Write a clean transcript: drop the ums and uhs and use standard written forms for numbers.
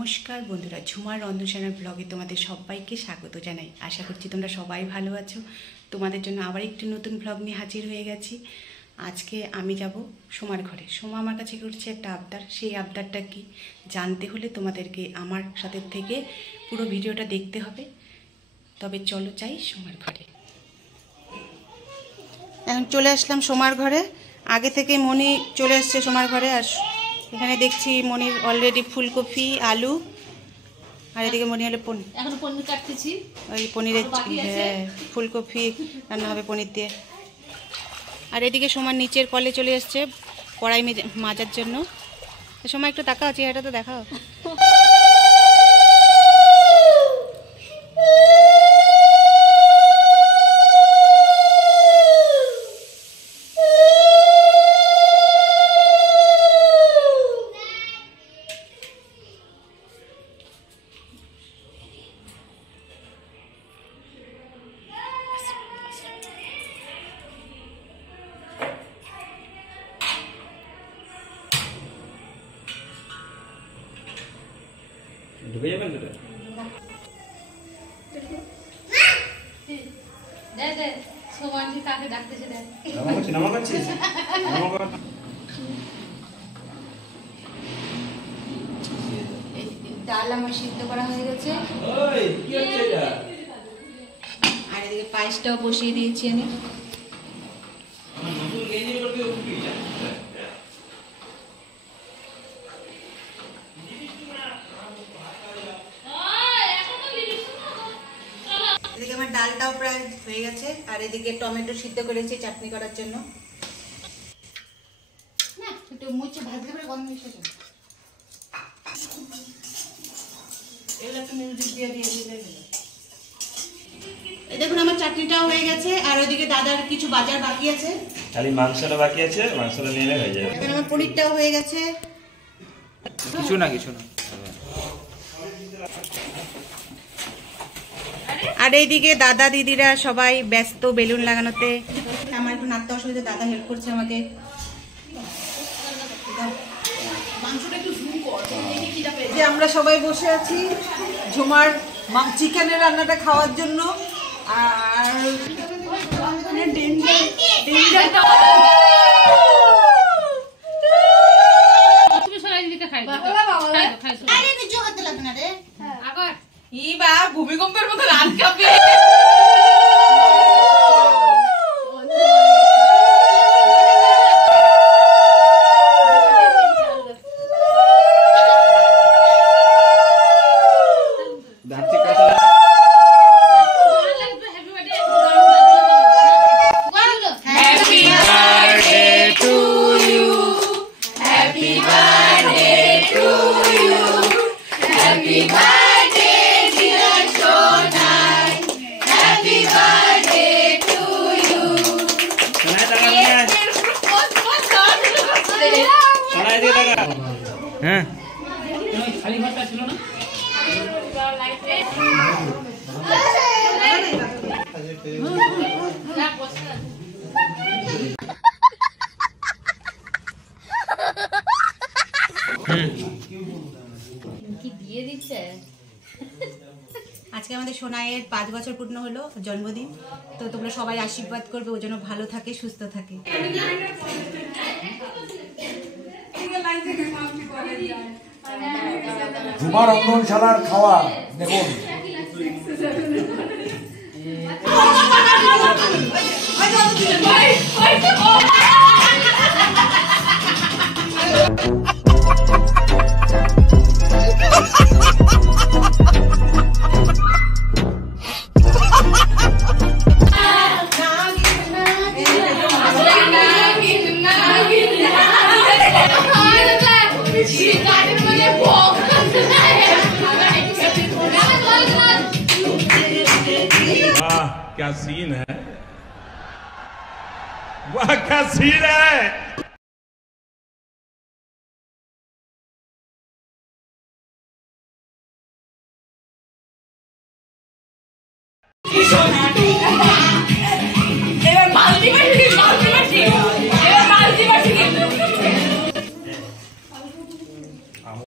নমস্কার বন্ধুরা, ঝুমার রন্ধনশালার ব্লগে তোমাদের সবাইকে স্বাগত জানাই। আশা করছি তোমরা সবাই ভালো আছো। তোমাদের জন্য আবার একটি নতুন ব্লগ নিয়ে হাজির হয়ে গেছি। আজকে আমি যাব সোমার ঘরে। সোমা আমার কাছে করছে একটা আবদার। সেই আবদারটা কি জানতে হলে তোমাদেরকে আমার সাথে থেকে পুরো ভিডিওটা দেখতে হবে। তবে চলো যাই সোমার ঘরে। এখন চলে আসলাম সোমার ঘরে। আগে থেকে মনি চলে আসছে সোমার ঘরে। আর এখানে দেখছি মনির অলরেডি ফুলকপি, আলু, আর এদিকে মনি হলে এখন পনির কাটতেছি। ওই পনিরের ফুলকপি রান্না হবে পনির দিয়ে। আর এদিকে সোমার নিচের কলে চলে আসছে কড়াই মাজার জন্য। সময় একটু তাকাও, চেহারাটা তো দেখাও। ঢুকে যাবেন তো ডাল আমার সিদ্ধ করা হয়ে গেছে। আর এদিকে পায়েসটাও বসিয়ে দিয়েছি আমি। এদিকে আমার ডালটাও প্রায় হয়ে গেছে। আর এদিকে টমেটো সিদ্ধ করেছি চাটনি করার জন্য। না একটু মুছে ভাজলে পরে গন্ধ এসে যাবে। এগুলো তুমি দিয়ে দিলে দেখুন আমার চাটনিটাও হয়ে গেছে। আর ওইদিকে দাদার কিছু বাজার বাকি আছে, খালি মাংসটা বাকি আছে, মাংসটা নিলে হয়ে যাবে। এখানে আমার পনিরটাও হয়ে গেছে। কিছু না আর এইদিকে দাদা দিদিরা সবাই ব্যস্ত বেলুন লাগানোতে। আমার একটু নাড়তে অসুবিধা, দাদা হেল্প করছে আমাকে। যে আমরা সবাই বসে আছি ঝুমার চিকেনের রান্নাটা খাওয়ার জন্য। আর ভূমিকম্পের মতো রাত কাঁপে। হ্যাঁ খালি ভাতটা ছিল না। কি দিয়ে দিচ্ছে। আজকে আমাদের সোনাইয়ের 5 বছর পূর্ণ হলো জন্মদিন। তো তোমরা সবাই আশীর্বাদ করবে ও যেন ভালো থাকে, সুস্থ থাকে। ঝুমার রন্ধনশালার খাওয়া দেখুন। वाह क्या सीन है, वाह क्या सीन है।